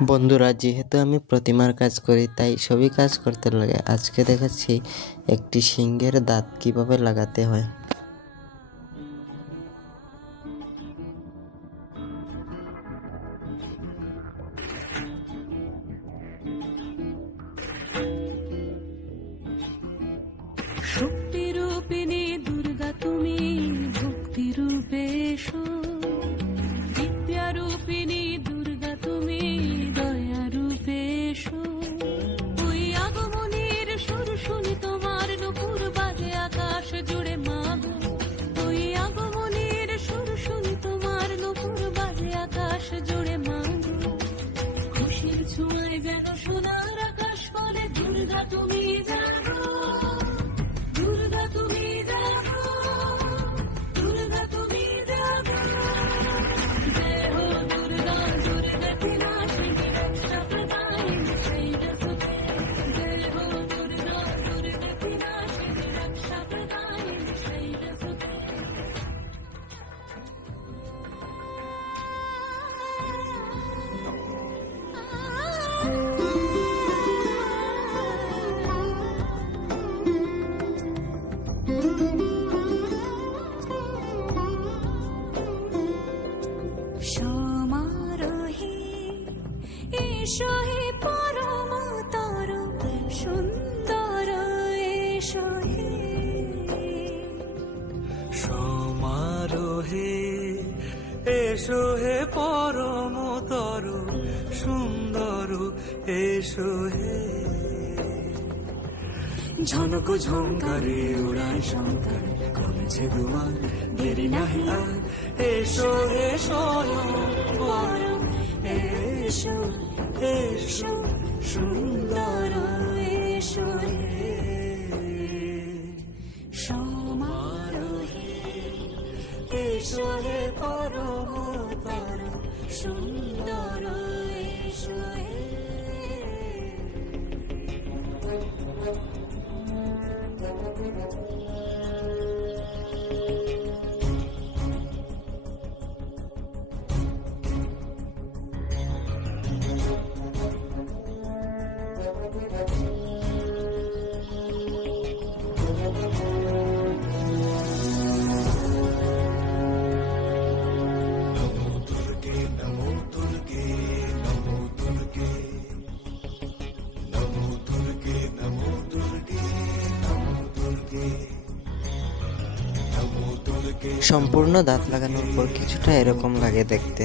বন্ধুরা, যেহেতু আমি প্রতিমার কাজ করি তাই সবই কাজ করতে লাগে। আজকে দেখাচ্ছি একটি সিংহের দাঁত কিভাবে লাগাতে হয়। শক্তি রূপিণী দুর্গা তুমি ভক্তি রূপে এসো, বিদ্যা রূপিণী দুর্গা তুমি দয়া রূপে এসো। ওই আগমনের সুর শুনি তোমার নুপুর বাজে আকাশ জুড়ে মাগো। ওই আগমনের সুর শুনি তোমার নুপুর বাজে আকাশ জুড়ে মাগো। খুশির ছোঁয়ায় যেন সোনার আকাশ বলে দুর্গা তুমি জানো, দুর্গা তুমি জানো, দুর্গা তুমি জানো। জয় হো দুর্গা, দুর্গা বিনাশিনী রক্ষা প্রদায়িনী শৈলসুতে। জয় হো দুর্গা, দুর্গা বিনাশিনী রক্ষা প্রদায়িনী শৈলসুতে। সমারোহে এসো হে পরমতর সুন্দর এসো হে। সমারোহে এসো হে পরমতর সুন্দর এসো হে। ঝনক ঝঙ্কারে উড়ায় শঙ্কর কমেছে দুয়ার, দেরি নাহি আর এসো হে স্বয়ং এসো এসো সুন্দর এসো হে। সমারোহে এসো হে পরমতর সুন্দর এসো হে। সম্পূর্ণ দাঁত লাগানোর পর কিছুটা এরকম লাগে দেখতে।